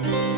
thank you